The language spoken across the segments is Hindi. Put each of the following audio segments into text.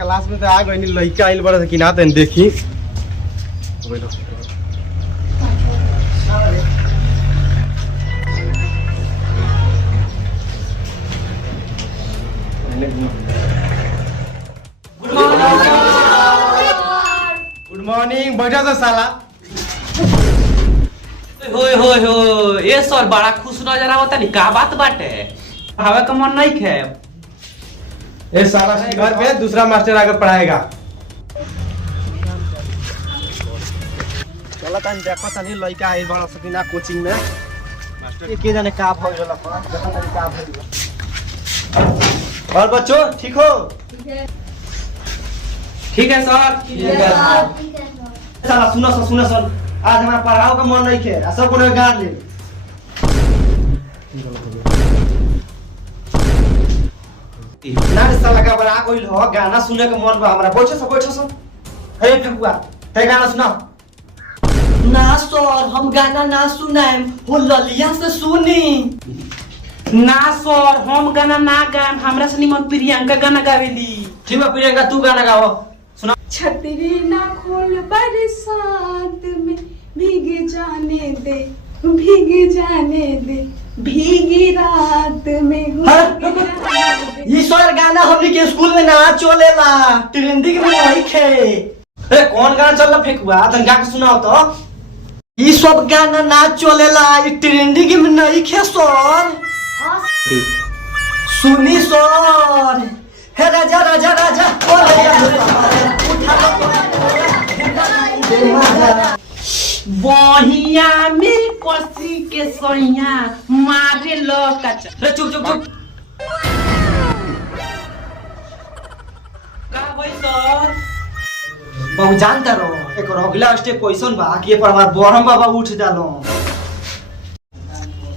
क्लास में तो आ गई लड़का आइल बड़ा कि ना तन देखी गुड मॉर्निंग बैठा तो साला होय होय होय ये सर बड़ा खुश नजर आवता नहीं का बात बाटे हवा का मन नहीं खे ए साला घर पे दूसरा मास्टर आकर पढ़ाएगा। चला तन देखो तनी लड़का आइल बड़ा सकीना कोचिंग में मास्टर के जाने का भइल रहला देखो तनी का भइल। और बच्चों ठीक हो? ठीक है सर ठीक है साला सुनो आज हमारा पढ़ाओ का मन नहीं खे सब कोनो गाड़ ले ना साला का बड़ा कोई हो गाना सुने के मन बा हमरा बैठो सो हे ठकुआ ते गाना सुना ना सर हम गाना ना सुनाएम हो ललिया से सुनी ना सर हम गाना ना गाएम हमरा से निमन प्रियंका गाना गावेली। ठीक है प्रियंका तू गाना गाओ सुना। छतरी ना खोल बरसात में भीग जाने दे भीगी रात में ईश्वर गाना हमनी के स्कूल में ना चलेला ट्रेंडिंग में नहीं खे। अरे कौन गाना चल रहा फेंकुआ तन गा के सुनाओ तो। ई सब गाना ना चलेला ई ट्रेंडिंग में नहीं खे सर। सुनी सर हे राजा राजा राजा ओ राजा बहिया में कसी के सोइया मारे लो कच्चा। अरे चुप का भाई सर बहु जानता रहो एक अगला स्टेप क्वेश्चन बा कि पर हमार बरहम बाबा उठ जालो।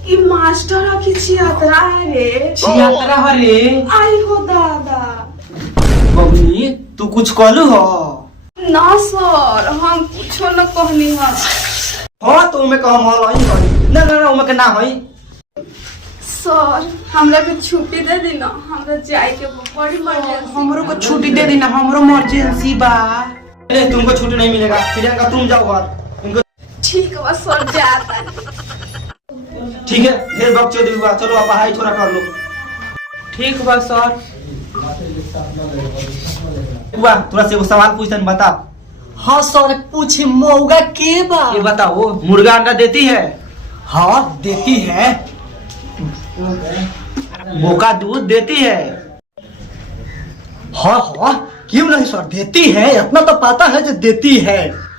ई मास्टर की छियात्रा है रे छियात्रा हरे आई हो दादा। बबनी तू कुछ कहलू हो? ना सर हम कुछो न कहनी है। हाँ तो उमे कह मल हई हई ना ना ना उमे के ना हई। सर हमरा के छुट्टी दे दी ना हमरा जाए के बड़ी इमरजेंसी। हमरो को छुट्टी दे देना हमरो इमरजेंसी बा। अरे तुमको छुट्टी नहीं मिलेगा प्रियंका तुम जाओ घर इनको। ठीक है सर जाता ठीक है फिर वक्त चोरी हुआ चलो आप पढ़ाई थोड़ा कर लो। ठीक बा सर। हुआ थोड़ा से वो सवाल पूछता है बता। हाँ सर पूछे मौगा के बा? ये बताओ मुर्गा अंडा देती है? हाँ देती है। बोका दूध देती है? हाँ हाँ क्यों नहीं सर देती है इतना तो पता है जो देती है।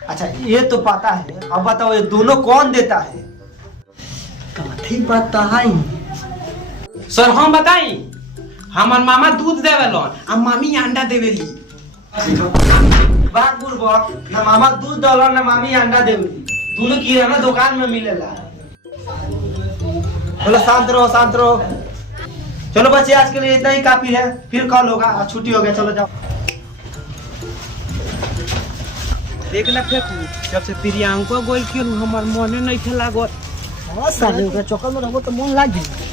अच्छा ये तो पता है अब बताओ ये दोनों कौन देता है? कथी बताई सर हम बताई हमार मामा दूध देवेलन आ मामी अंडा देवेली। बात बुर्बक ना मामा दूध डालो ना मामी अंडा देवेली दोनों किराना दुकान में मिलेला। चलो शांत रहो चलो बच्चे आज के लिए इतना ही काफी है फिर कल होगा आज छुट्टी हो गया चलो जाओ। देखना फेंकू जब से प्रियंका गोल खेल हमार मने नहीं खेला गो। हाँ साले चक्कर में रहो तो मन लाग गई।